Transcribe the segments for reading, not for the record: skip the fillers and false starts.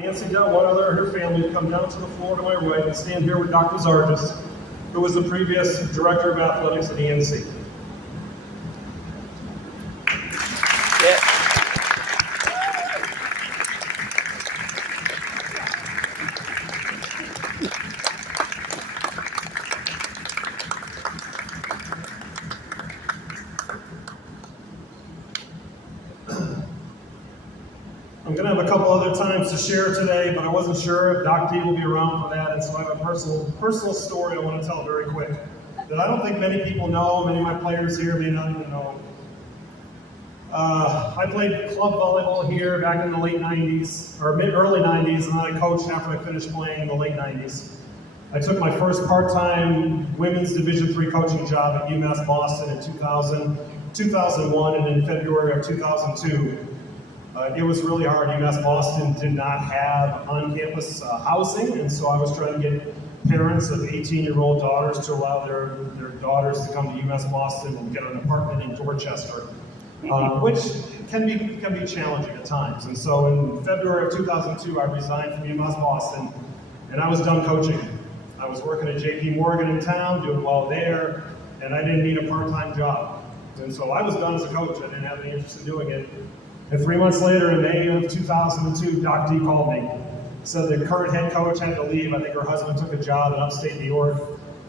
Nancy Detwiler and her family come down to the floor to my right and stand here with Dr. Zargis, who was the previous Director of Athletics at ENC. I'm going to have a couple other times to share today, but I wasn't sure if Doc D will be around for that, and so I have a personal story I want to tell very quick that I don't think many people know. Many of my players here may not even know. I played club volleyball here back in the late 90s, or early 90s, and then I coached after I finished playing in the late 90s. I took my first part-time women's Division III coaching job at UMass Boston in 2001, and in February of 2002. It was really hard. UMass Boston did not have on-campus housing, and so I was trying to get parents of 18-year-old daughters to allow their daughters to come to UMass Boston and get an apartment in Dorchester, which can be challenging at times. And so in February of 2002, I resigned from UMass Boston, and I was done coaching. I was working at JP Morgan in town, doing well there, and I didn't need a part-time job. And so I was done as a coach. I didn't have any interest in doing it. And 3 months later, in May of 2002, Doc D called me. Said the current head coach had to leave. I think her husband took a job in upstate New York,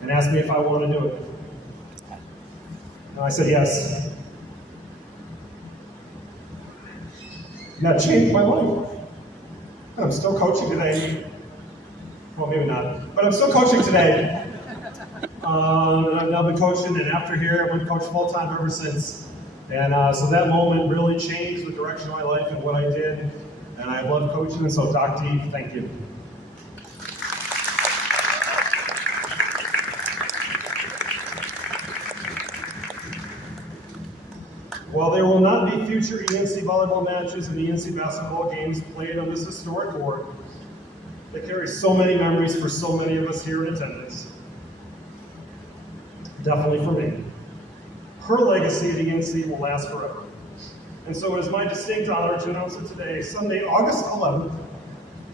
and asked me if I wanted to do it. And I said yes. And that changed my life. And I'm still coaching today. Well, maybe not, but I'm still coaching today. And I've now been coaching, and after here, I've been coaching full-time ever since. And so that moment really changed the direction of my life and what I did. And I love coaching, and so Doc D, thank you. While there will not be future ENC volleyball matches and ENC basketball games played on this historic court, that carries so many memories for so many of us here in attendance, definitely for me, her legacy at ENC will last forever. And so it is my distinct honor to announce that today, Sunday, August 11th,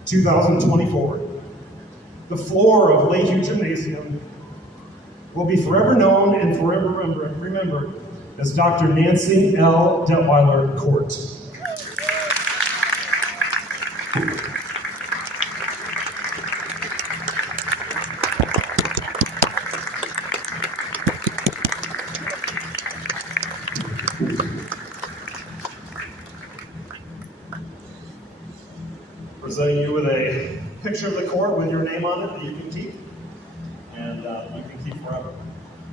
2024, the floor of Lakeview Gymnasium will be forever known and forever remembered as Dr. Nancy L. Detwiler Court. Presenting you with a picture of the court with your name on it that you can keep, and you can keep forever.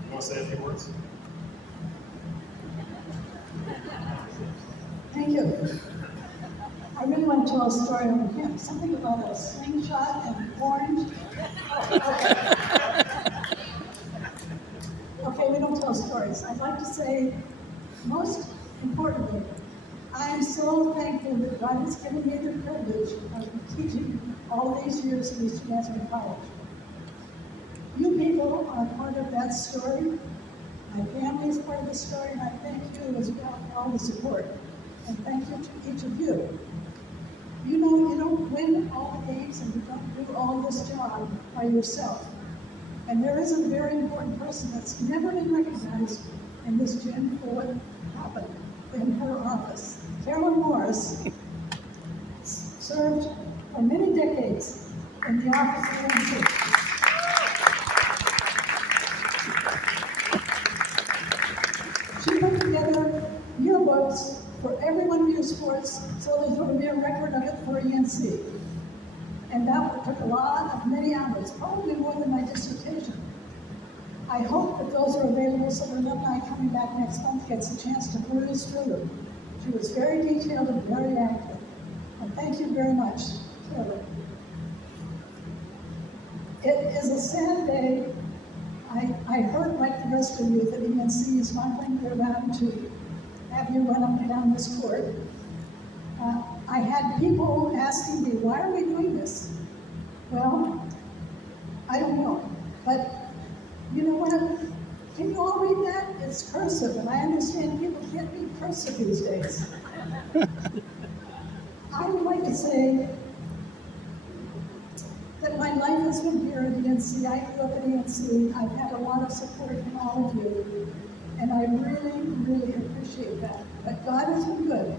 You want to say a few words? Thank you. I really want to tell a story over here. Something about a slingshot and orange. Okay, we don't tell stories. I'd like to say, most importantly, I am so thankful that God has given me the privilege of teaching all these years at Eastern Nazarene College. You people are part of that story. My family is part of the story, and I thank you as well for all the support. And thank you to each of you. You know, you don't win all the games and you don't do all this job by yourself. And there is a very important person that's never been recognized in this gym for what happened in her office. Carolyn Morris served for many decades in the office of ENC. She put together yearbooks for every one of your sports so that there would be a record of it for ENC. And that took a lot of many hours, probably more than my dissertation. I hope that those are available so that alumni coming back next month gets a chance to peruse through them. She was very detailed and very active. And thank you very much, Carolyn. It is a sad day. I heard, like the rest of you, that ENC is not going to be around to have you run up and down this court. I had people asking me, why are we doing this? Well, I don't know. But you know what? Can you all read that? It's cursive, and I understand people can't read cursive these days. I would like to say that my life has been here at ENC. I grew up at ENC. I've had a lot of support from all of you, and I really, really appreciate that. But God has been good,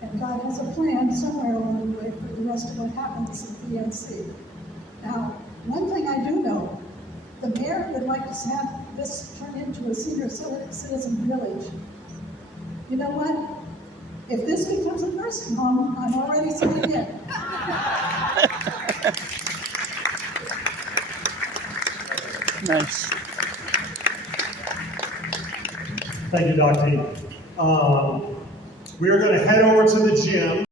and God has a plan somewhere along the way for the rest of what happens at ENC. Now, one thing I do know, the mayor would like to have this turn into a senior citizen village. You know what? If this becomes a nursing home, I'm already saying it. Nice. Thank you, Dr. We are going to head over to the gym.